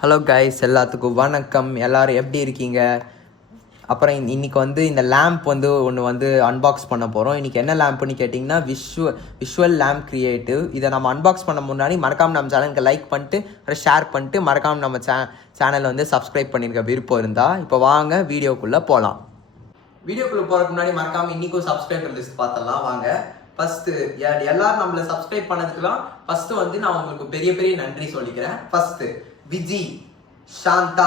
Hello guys, எல்லாத்துக்கும் வணக்கம். எல்லோரும் எப்படி இருக்கீங்க? அப்புறம் இன்றைக்கி வந்து இந்த லேம்ப் வந்து ஒன்று வந்து அன்பாக்ஸ் பண்ண போகிறோம். இன்றைக்கி என்ன லேம்ப்னு கேட்டிங்கன்னா விஷுவல் லேம்ப் கிரியேட்டிவ். இதை நம்ம அன்பாக்ஸ் பண்ண முன்னாடி மறக்காமல் நம்ம சேனலுக்கு லைக் பண்ணிட்டு ஷேர் பண்ணிட்டு மறக்காமல் நம்ம சேனலை வந்து சப்ஸ்கிரைப் பண்ணியிருக்க விருப்பம் இருந்தால் இப்போ வாங்க வீடியோக்குள்ளே போகலாம். வீடியோக்குள்ளே போகிறதுக்கு முன்னாடி மறக்காமல் இன்றைக்கும் சப்ஸ்கிரைபர் லிஸ்ட் பார்த்துடலாம் வாங்க. ஃபஸ்ட்டு எல்லாரும் நம்மளை சப்ஸ்கிரைப் பண்ணதுக்கெல்லாம் ஃபஸ்ட்டு வந்து நான் உங்களுக்கு பெரிய பெரிய நன்றி சொல்லிக்கிறேன். ஃபஸ்ட்டு விஜி, சாந்தா,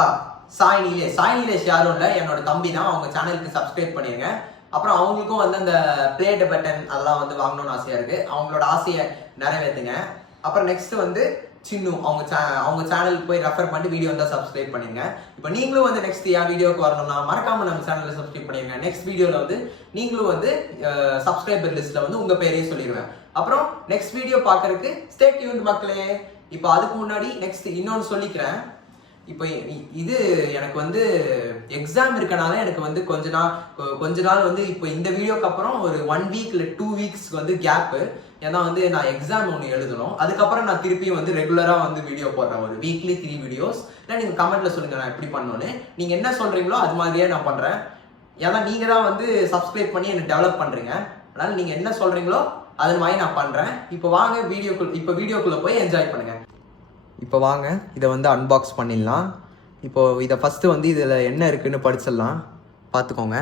சாய் நீலேஷ் யாரும் இல்லை, என்னோட தம்பி தான். அவங்க சேனலுக்கு சப்ஸ்கிரைப் பண்ணிருங்க. அப்புறம் அவங்களுக்கும் வந்து அந்த பிளேட் பட்டன் அதெல்லாம் வந்து வாங்கணும்னு ஆசையா இருக்கு. அவங்களோட ஆசையை நிறைவேற்றுங்க. அப்புறம் நெக்ஸ்ட் வந்து சின்னு, அவங்க சேனலுக்கு போய் ரெஃபர் பண்ணிட்டு வீடியோ வந்தால் சப்ஸ்கிரைப் பண்ணிருங்க. இப்போ நீங்களும் வந்து நெக்ஸ்ட் என் வீடியோக்கு வரணும்னா மறக்காம நம்ம சேனலில் சப்ஸ்கிரைப் பண்ணிருங்க. நெக்ஸ்ட் வீடியோவில் வந்து நீங்களும் வந்து சப்ஸ்கிரைபர் லிஸ்ட்டில் வந்து உங்கள் பேரையே சொல்லிடுவேன். அப்புறம் நெக்ஸ்ட் வீடியோ பார்க்கறதுக்கு ஸ்டே டியூன்ட் மக்களே. இப்போ அதுக்கு முன்னாடி நெக்ஸ்ட் இன்னொன்று சொல்லிக்கிறேன். இப்போ இது எனக்கு வந்து எக்ஸாம் இருக்கனால எனக்கு வந்து கொஞ்ச நாள் வந்து இப்போ இந்த வீடியோக்கு அப்புறம் ஒரு 1 வீக் இல்லை 2 வீக்ஸ் வந்து கேப்பு. ஏன்னா வந்து நான் எக்ஸாம் ஒன்று எழுதணும். அதுக்கப்புறம் நான் திருப்பியும் வந்து ரெகுலராக வந்து வீடியோ போடுறேன், ஒரு வீக்லி 3 வீடியோஸ். இல்லை நீங்கள் கமெண்ட்ல சொல்லுங்க நான் எப்படி பண்ணணும்னு. நீங்கள் என்ன சொல்றீங்களோ அது மாதிரியே நான் பண்ணுறேன். ஏன்னா நீங்கள் தான் வந்து சப்ஸ்கிரைப் பண்ணி என்னை டெவலப் பண்ணுறீங்க. அதனால நீங்கள் என்ன சொல்றீங்களோ அது மாதிரி நான் பண்ணுறேன். இப்போ வாங்க வீடியோக்குள்ளே போய் என்ஜாய் பண்ணுங்க. இப்போ வாங்க இதை வந்து அன்பாக்ஸ் பண்ணிடலாம். இப்போது இதை ஃபஸ்ட்டு வந்து இதில் என்ன இருக்குதுன்னு படிச்சிடலாம், பார்த்துக்கோங்க.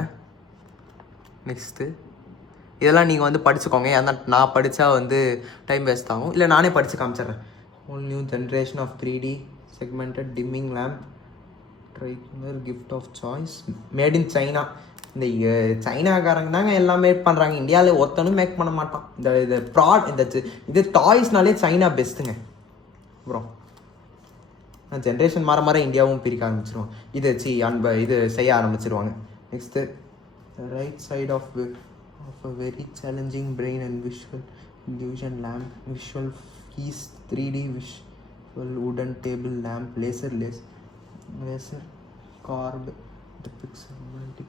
நெக்ஸ்ட்டு இதெல்லாம் நீங்கள் வந்து படிச்சுக்கோங்க. ஏன்னா நான் படித்தா வந்து டைம் வேஸ்ட் ஆகும். இல்லை நானே படித்து காமிச்சிட்றேன். Whole new generation of 3D segmented dimming lamp trainer gift of choice made in China. இந்த சைனாக்காரங்க தாங்க எல்லாம் மேக் பண்ணுறாங்க. இந்தியாவில் ஒருத்தனும் மேக் பண்ண மாட்டான். இது டாய்ஸ்னாலே சைனா பெஸ்ட்டுங்க. அப்புறம் ஜென்ரேஷன் மாற இந்தியாவும் பிரிக்க ஆரம்பிச்சிருவாங்க. இது செய்ய ஆரம்பிச்சிருவாங்க. Next right side of a very challenging brain and visual illusion lamp, visual keys, 3D visual wooden table lamp, laser carved the pixel multi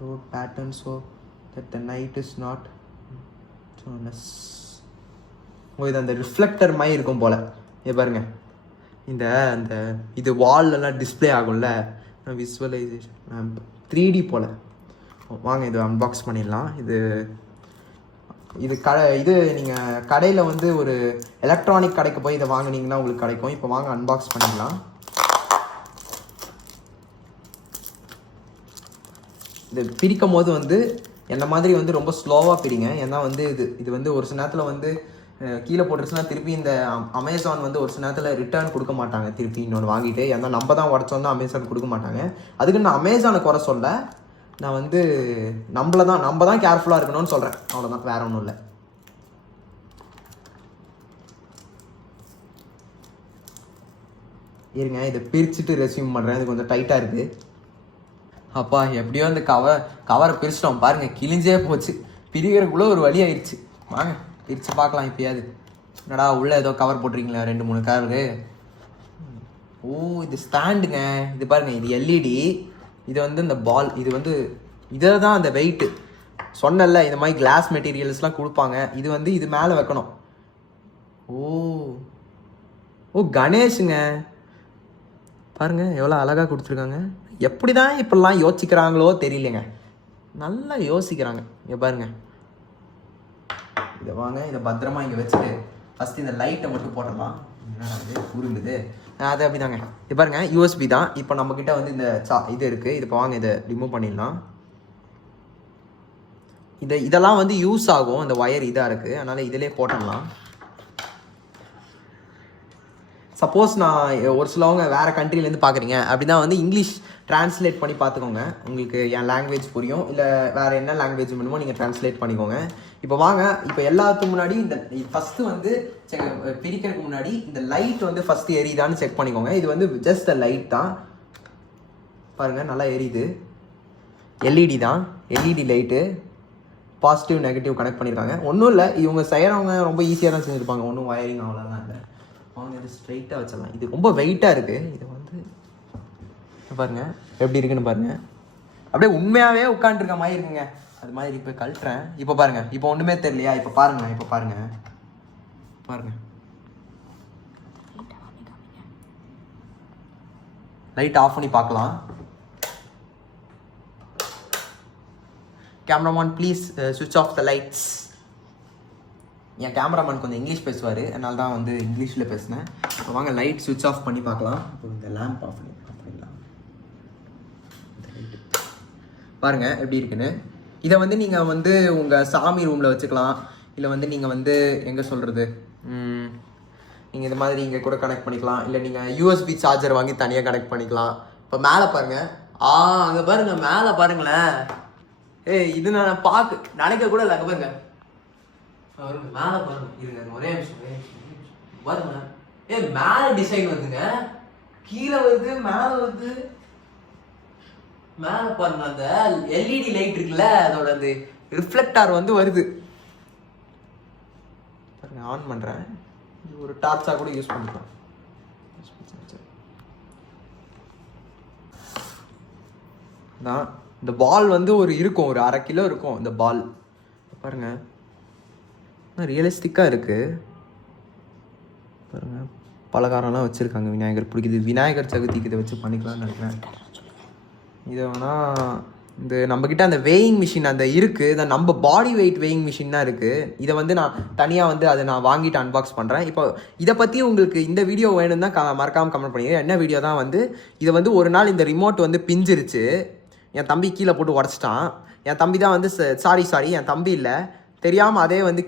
road pattern so that the night is not jonas. இது அந்த reflector மாதிரி இருக்கும் போல். பாருங்க, அந்த இது வால்லெல்லாம் display ஆகும்ல, visualisation lamp 3D போல். வாங்க இது அன்பாக்ஸ் பண்ணிடலாம். இது நீங்கள் கடையில் வந்து ஒரு எலக்ட்ரானிக் கடைக்கு போய் இதை வாங்கினீங்கன்னா உங்களுக்கு கிடைக்கும். இப்போ வாங்க அன்பாக்ஸ் பண்ணிடலாம். இது பிரிக்கும் போது வந்து என்ன மாதிரி வந்து ரொம்ப ஸ்லோவாக பிரிங்க. ஏன்னா வந்து இது வந்து ஒரு சில நேரத்தில் வந்து கீழே போட்டுருச்சுன்னா திருப்பி இந்த அமேசான் வந்து ஒரு சில நேரத்தில் ரிட்டர்ன் கொடுக்க மாட்டாங்க. திருப்பி இன்னொன்று வாங்கிட்டு ஏன்னா நம்ம தான் உடச்சோன்னா அமேசான் கொடுக்க மாட்டாங்க. அதுக்கு நான் அமேசானை குறை சொல்ல, நான் வந்து நம்ம தான் கேர்ஃபுல்லாக இருக்கணும்னு சொல்கிறேன். அவ்வளோதான், வேற ஒன்றும் இல்லை. இருங்க இதை பிரிச்சுட்டு ரெஸ்யூம் பண்ணுறேன். இது கொஞ்சம் டைட்டாக இருக்குது. அப்பா எப்படியோ அந்த கவரை பிரிச்சிட்டோம். பாருங்கள், கிழிஞ்சே போச்சு. பிரிக்கிறதுக்குள்ளே ஒரு வழி ஆயிடுச்சு. வாங்க பிரித்து பார்க்கலாம். இப்போயாவது என்னடா உள்ளே ஏதோ கவர் போட்டிருக்கீங்களா, 2-3 கவரு. ஓ இது ஸ்டாண்டுங்க. இது பாருங்கள், இது எல்இடி. இது வந்து இந்த பால், இது வந்து இதில் தான் அந்த வெயிட்டு சொன்னல. இந்த மாதிரி கிளாஸ் மெட்டீரியல்ஸ்லாம் கொடுப்பாங்க. இது வந்து இது மேலே வைக்கணும். ஓ கணேஷுங்க, பாருங்கள் எவ்வளோ அழகாக கொடுத்துருக்காங்க. எப்படி தான் இப்படிலாம் யோசிக்கிறாங்களோ தெரியலைங்க, நல்லா யோசிக்கிறாங்க. இங்கே பாருங்கள், இதை வாங்க இதை பத்திரமா இங்கே வச்சுட்டு ஃபஸ்ட்டு இந்த லைட்டை மட்டும் போட்டுடலாம். என்னடா இது உருங்குது, அது அப்படி தாங்க. இது பாருங்க யூஎஸ்பி தான். இப்போ நம்மக்கிட்ட வந்து இந்த இது இருக்குது. இது இப்போ வாங்க இதை ரிமூவ் பண்ணிடலாம். இதெல்லாம் வந்து யூஸ் ஆகும். அந்த ஒயர் இதாக இருக்குது, அதனால் இதிலே போட்டுடலாம். சப்போஸ் நான் ஒரு சிலவங்க வேறு கண்ட்ரிலேருந்து பார்க்குறீங்க அப்படின்னா வந்து இங்கிலீஷ் ட்ரான்ஸ்லேட் பண்ணி பார்த்துக்கோங்க. உங்களுக்கு என் லாங்குவேஜ் புரியும். இல்லை வேறு என்ன லாங்குவேஜ் வேணுமோ நீங்கள் ட்ரான்ஸ்லேட் பண்ணிக்கோங்க. இப்போ வாங்க, இப்போ எல்லாத்துக்கும் முன்னாடி இந்த ஃபஸ்ட்டு வந்து பிரிக்கிறதுக்கு முன்னாடி இந்த லைட் வந்து ஃபஸ்ட்டு எரியுதான்னு செக் பண்ணிக்கோங்க. இது வந்து ஜஸ்ட் லைட் தான். பாருங்கள் நல்லா எரியுது. எல்இடி தான், LED light. Positive negative connect பண்ணியிருக்காங்க. ஒன்றும் இல்லை, இவங்க செய்கிறவங்க ரொம்ப ஈஸியாக தான் செஞ்சுருப்பாங்க. ஒன்றும் வயரிங் அவ்வளோதான் இல்லை. அவங்க இது ஸ்ட்ரைட்டாக வச்சிடலாம். இது ரொம்ப வெயிட்டாக இருக்குது. இது வந்து பாருங்கள் எப்படி இருக்குன்னு பாருங்கள். அப்படியே உண்மையாகவே உட்காந்துருக்க மாதிரி இருக்குங்க. அது மாதிரி இப்போ கழட்டுறேன். இப்போ பாருங்கள், இப்போ ஒன்றுமே தெரியலையா? இப்போ பாருங்கள். லைட் ஆஃப் பண்ணி பார்க்கலாம். கேமராமேன் ப்ளீஸ் சுவிட்ச் ஆஃப் த லைட்ஸ். என் கேமராமேன் கொஞ்சம் இங்கிலீஷ் பேசுவார், அதனால தான் வந்து இங்கிலீஷில் பேசினேன். வாங்க லைட் சுவிட்ச் ஆஃப் பண்ணி பார்க்கலாம். இப்போ இந்த லேம்ப் ஆஃப் பண்ணிடலாம். பாருங்கள் எப்படி இருக்குன்னு. இதை வந்து நீங்கள் வந்து உங்கள் சாமி ரூமில் வச்சுக்கலாம், இல்லை வந்து நீங்கள் வந்து எங்கே சொல்கிறது, நீங்கள் இது மாதிரி இங்கே கூட கனெக்ட் பண்ணிக்கலாம், இல்லை நீங்கள் யூஎஸ்பி சார்ஜர் வாங்கி தனியாக கனெக்ட் பண்ணிக்கலாம். இப்போ மேலே பாருங்கள், அங்கே பாருங்கள், மேலே பாருங்களேன். இது நான் நினைக்க கூட இல்லை. அங்கே பாருங்க, மேலே பாருங்க, இருங்க ஒரே நிமிஷம் பாருங்க. மேலே டிசைன் வருதுங்க, கீழே வருது, மேலே வருது. மேலே பாருங்க, அந்த எல்இடி லைட் இருக்குல்ல, அதோட அந்த ரிஃப்ளெக்டார் வந்து வருது பாருங்க. ஆன் பண்ணுறேன், ஒரு டார்ச்சாக கூட யூஸ் பண்ணிக்கலாம். தான் இந்த பால் வந்து ஒரு இருக்கும், ஒரு 1/2 கிலோ இருக்கும் இந்த பால். பாருங்க, ரியலிஸ்டிக்காக இருக்குது பாருங்க. பலகாரம்லாம் வச்சுருக்காங்க, விநாயகர் பிடிக்குது. விநாயகர் சதுர்த்திக்கு இதை வச்சு பண்ணிக்கலாம்னு நினைக்கிறேன். இதை வேணால் இந்த நம்மக்கிட்ட அந்த வேயிங் மிஷின் அந்த இருக்குது, இந்த நம்ம பாடி வெயிட் வேயிங் மிஷின் தான் இருக்குது. இதை வந்து நான் தனியாக வந்து அதை நான் வாங்கிட்டு அன்பாக்ஸ் பண்ணுறேன். இப்போ இதை பற்றி உங்களுக்கு இந்த வீடியோ வேணும் தான் மறக்காமல் கமெண்ட் பண்ணிடுங்க. என்ன வீடியோ தான் வந்து இதை வந்து ஒரு நாள் இந்த ரிமோட் வந்து பிஞ்சிருச்சு, என் தம்பி கீழே போட்டு உடச்சிட்டான். என் தம்பி தான் வந்து சாரி என் தம்பி இல்லை, தெரியாமல் அதே வந்து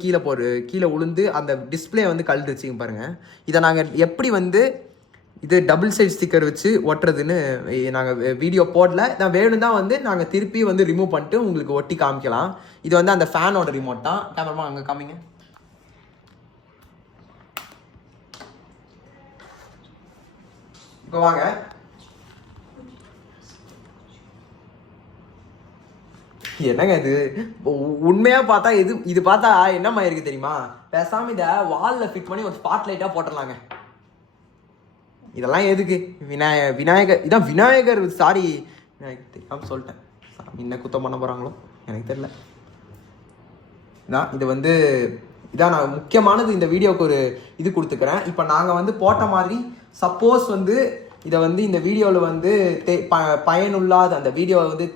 கீழே உளுந்து அந்த டிஸ்பிளே வந்து கழுதுச்சுங்க பாருங்கள். இதை நாங்கள் எப்படி வந்து இது டபுள் சைட் ஸ்டிக்கர் வச்சு ஒட்டுறதுன்னு நாங்கள் வீடியோ போடல. நான் வேணும் தான் வந்து நாங்கள் திருப்பி வந்து ரிமூவ் பண்ணிட்டு உங்களுக்கு ஒட்டி காமிக்கலாம். இது வந்து அந்த ஃபேனோட ரிமோட் தான். கேமராமா அங்கே காமிங்க. இப்போ வாங்க, என்னங்க இது உண்மையா பார்த்தா இது பார்த்தா என்னமா இருக்கு தெரியுமா? பேசாம இதை வாலில் ஃபிட் பண்ணி ஒரு ஸ்பாட் லைட்டாக போட்டுடலாங்க. இதெல்லாம் எதுக்கு? விநாயகர் இதான் விநாயகர், சாரி தெரியாமல் சொல்லிட்டேன். என்ன குத்தம் பண்ண போகிறாங்களோ எனக்கு தெரியல. இது வந்து இதான் நான் முக்கியமானது இந்த வீடியோவுக்கு ஒரு இது கொடுத்துக்கிறேன். இப்போ நாங்கள் வந்து போட்ட மாதிரி சப்போஸ் வந்து இதை வந்து இந்த வீடியோவில் வந்து பயனுள்ளாத அந்த வீடியோவை வந்து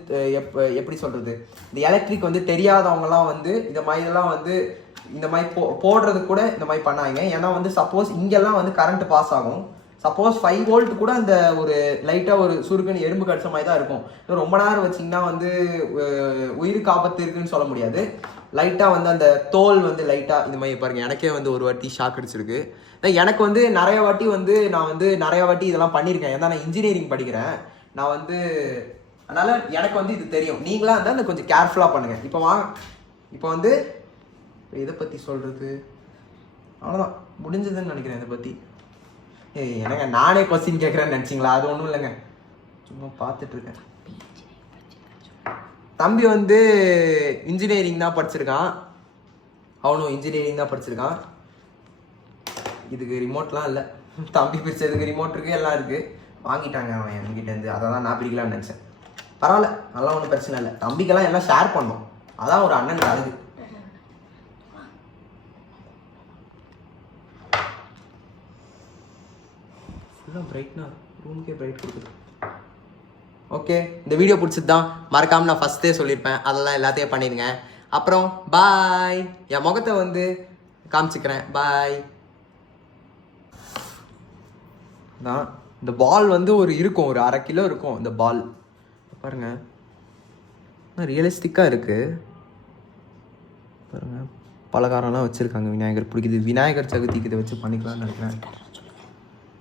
எப்படி சொல்கிறது, இந்த எலக்ட்ரிக் வந்து தெரியாதவங்கலாம் வந்து இந்த மாதிரிலாம் வந்து இந்த மாதிரி போடுறது கூட இந்த மாதிரி பண்ணாங்க. ஏன்னா வந்து சப்போஸ் இங்கெல்லாம் வந்து கரண்ட் பாஸ் ஆகும். சப்போஸ் 5 வோல்ட் கூட அந்த ஒரு லைட்டாக ஒரு சுருக்குன்னு எறும்பு கடிச்ச மாதிரி தான் இருக்கும். ரொம்ப நேரம் வச்சிங்கன்னா வந்து உயிருக்கு ஆபத்து இருக்குன்னு சொல்ல முடியாது. லைட்டாக வந்து அந்த தோல் வந்து லைட்டாக இந்த மாதிரி பாருங்கள், எனக்கே வந்து ஒரு வாட்டி ஷாக் அடிச்சிருக்கு. எனக்கு வந்து நிறைய வாட்டி இதெல்லாம் பண்ணியிருக்கேன். ஏன்னா நான் இன்ஜினியரிங் படிக்கிறேன். நான் வந்து அதனால் எனக்கு வந்து இது தெரியும். நீங்களாம் இருந்தால் கொஞ்சம் கேர்ஃபுல்லாக பண்ணுங்கள். இப்போ வந்து இதை பற்றி சொல்கிறது அவ்வளோதான், முடிஞ்சதுன்னு நினைக்கிறேன். இதை பற்றி எனக்கு நானே கொஸ்டின் கேட்குறேன்னு நினச்சிங்களா? அது ஒன்றும் இல்லைங்க, சும்மா பார்த்துட்ருக்கேன். தம்பி வந்து இன்ஜினியரிங் தான் படிச்சிருக்கான், அவனும் இன்ஜினியரிங் தான் படிச்சிருக்கான். இதுக்கு ரிமோட்லாம் இல்லை, தம்பி பிரிச்சதுக்கு ரிமோட் இருக்குது, எல்லாம் இருக்குது. வாங்கிட்டாங்க அவன் என்கிட்டேருந்து. அதை தான் நான் பிரிக்கலான்னு நினச்சேன். பரவாயில்ல, அதெல்லாம் ஒன்றும் பிரச்சனை இல்லை. தம்பிக்கெல்லாம் எல்லாம் ஷேர் பண்ணோம், அதான் ஒரு அண்ணன் அழகு. பிரைட்னா ரூமுக்கே பிரைட் கொடுக்குது. ஓகே, இந்த வீடியோ பிடிச்சது தான் மறக்காமல் நான் ஃபஸ்ட்டே சொல்லியிருப்பேன், அதெல்லாம் எல்லாத்தையும் பண்ணிடுங்க. அப்புறம் பாய், என் முகத்தை வந்து காமிச்சிக்கிறேன். பாய். தான் இந்த பால் வந்து ஒரு இருக்கும், ஒரு 1/2 கிலோ இருக்கும் இந்த பால். பாருங்க, ரியலிஸ்டிக்காக இருக்குது பாருங்க. பலகாரம்லாம் வச்சுருக்காங்க, விநாயகர் பிடிக்குது. விநாயகர் சதுர்த்திக்கு இதை வச்சு பண்ணிக்கலாம்னு நினைக்கிறேன்.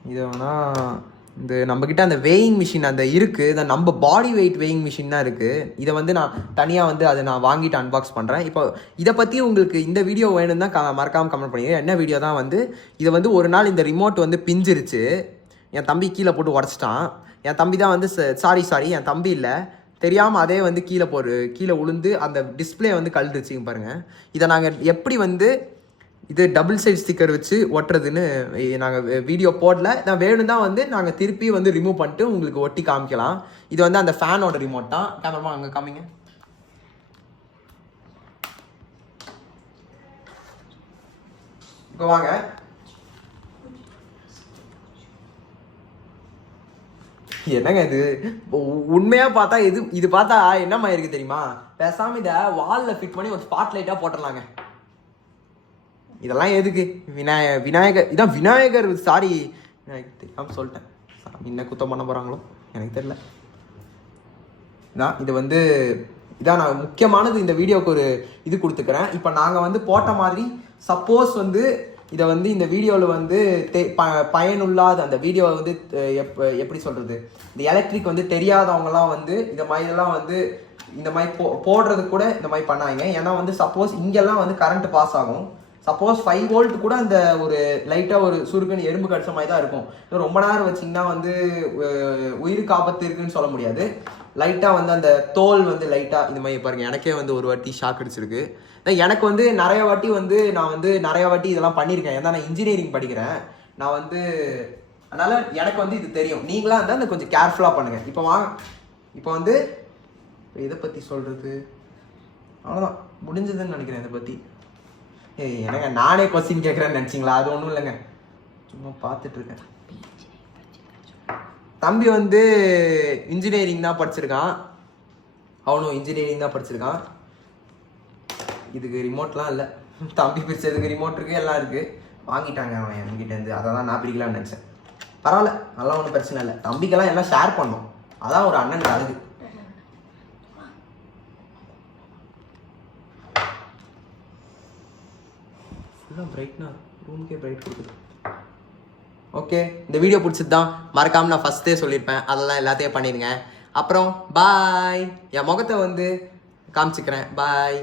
இதை வேணால் இந்த நம்மக்கிட்ட அந்த வேயிங் மிஷின் அந்த இருக்குது, இந்த நம்ம பாடி வெயிட் வேயிங் மிஷின் தான் இருக்குது. இதை வந்து நான் தனியாக வந்து அதை நான் வாங்கிட்டு அன்பாக்ஸ் பண்ணுறேன். இப்போ இதை பற்றி உங்களுக்கு இந்த வீடியோ வேணும் தான் மறக்காமல் கமெண்ட் பண்ணிடுங்க. என்ன வீடியோ தான் வந்து இதை வந்து ஒரு நாள் இந்த ரிமோட் வந்து பிஞ்சிருச்சு, என் தம்பி கீழே போட்டு உடச்சிட்டான். என் தம்பி தான் வந்து சாரி என் தம்பி இல்லை, தெரியாமல் அதே வந்து கீழே உளுந்து அந்த டிஸ்பிளே வந்து கழுதுச்சுங்க பாருங்கள். இதை நாங்கள் எப்படி வந்து இது டபுள் சைட் ஸ்டிக்கர் வச்சு ஒட்டுறதுன்னு நாங்கள் வீடியோ போடல. நான் வேணும் தான் வந்து நாங்கள் திருப்பி வந்து ரிமூவ் பண்ணிட்டு உங்களுக்கு ஒட்டி காமிக்கலாம். இது வந்து அந்த ஃபேனோட ரிமோட் தான். கேமராமா அங்கே காமிங்க. இப்போ வாங்க, என்னங்க இது உண்மையாக பார்த்தா இது பார்த்தா என்னம்மா இருக்குது தெரியுமா? பேசாமல் இதை வாலில் ஃபிட் பண்ணி ஒரு ஸ்பாட் லைட்டாக போட்டுடலாங்க. இதெல்லாம் எதுக்கு? விநாயகர் இதான் விநாயகர், சாரி விநாயகர் தெரியாமல் சொல்லிட்டேன். என்ன குத்தம் பண்ண போகிறாங்களோ எனக்கு தெரியல. இதான் இது வந்து இதான் நான் முக்கியமானது இந்த வீடியோவுக்கு ஒரு இது கொடுத்துக்கிறேன். இப்போ நாங்கள் வந்து போட்ட மாதிரி சப்போஸ் வந்து இதை வந்து இந்த வீடியோவில் வந்து பயனுள்ளாத அந்த வீடியோவை வந்து எப்படி சொல்கிறது, இந்த எலக்ட்ரிக் வந்து தெரியாதவங்கலாம் வந்து இந்த மாதிரிலாம் வந்து இந்த மாதிரி போடுறது கூட இந்த மாதிரி பண்ணாங்க. ஏன்னா வந்து சப்போஸ் இங்கெல்லாம் வந்து கரண்ட் பாஸ் ஆகும். சப்போஸ் 5 வோல்ட் கூட அந்த ஒரு லைட்டாக ஒரு சுருக்குன்னு எறும்பு கடிச்ச மாதிரி தான் இருக்கும். ரொம்ப நேரம் வச்சிங்கன்னா வந்து உயிருக்கு ஆபத்து இருக்குன்னு சொல்ல முடியாது. லைட்டாக வந்து அந்த தோல் வந்து லைட்டாக இந்த மாதிரி பாருங்கள், எனக்கே வந்து ஒரு வாட்டி ஷாக் அடிச்சிருக்கு. எனக்கு வந்து நிறைய வாட்டி வந்து நான் வந்து நிறைய வாட்டி இதெல்லாம் பண்ணியிருக்கேன். ஏன்னா நான் இன்ஜினியரிங் படிக்கிறேன். நான் வந்து அதனால் எனக்கு வந்து இது தெரியும். நீங்களாம் இருந்தால் அந்த கொஞ்சம் கேர்ஃபுல்லாக பண்ணுங்கள். இப்போ வந்து இதை பற்றி சொல்கிறது அவ்வளோதான், முடிஞ்சதுன்னு நினைக்கிறேன். இதை பற்றி எனக்கு நானே கொஸ்டின் கேட்குறேன்னு நினச்சிங்களா? அது ஒன்றும் இல்லைங்க, சும்மா பார்த்துட்ருக்கேன். தம்பி வந்து இன்ஜினியரிங் தான் படிச்சிருக்கான். அவனும் இன்ஜினியரிங் தான் படிச்சிருக்கான். இதுக்கு ரிமோட்லாம் இல்லை. தம்பி பிரிச்சதுக்கு ரிமோட் இருக்குது, எல்லாம் இருக்குது. வாங்கிட்டாங்க அவன் என்கிட்டேருந்து. அதை தான் நான் பிரிக்கலாம்னு நினச்சேன். பரவாயில்ல, நல்லா ஒன்றும் பிரச்சனை இல்லை. தம்பிக்கெல்லாம் எல்லாம் ஷேர் பண்ணோம். அதான் ஒரு அண்ணன் அழகு. ஃபுல்லாக பிரைட்னா ரூமுக்கே பிரைட் கொடுக்குது. ஓகே, இந்த வீடியோ பிடிச்சது தான். மறக்காமல் நான் ஃபஸ்ட்டே சொல்லியிருப்பேன், அதெல்லாம் எல்லாத்தையும் பண்ணிடுங்க. அப்புறம் பாய். என் முகத்தை வந்து காமிச்சிக்கிறேன். பாய்.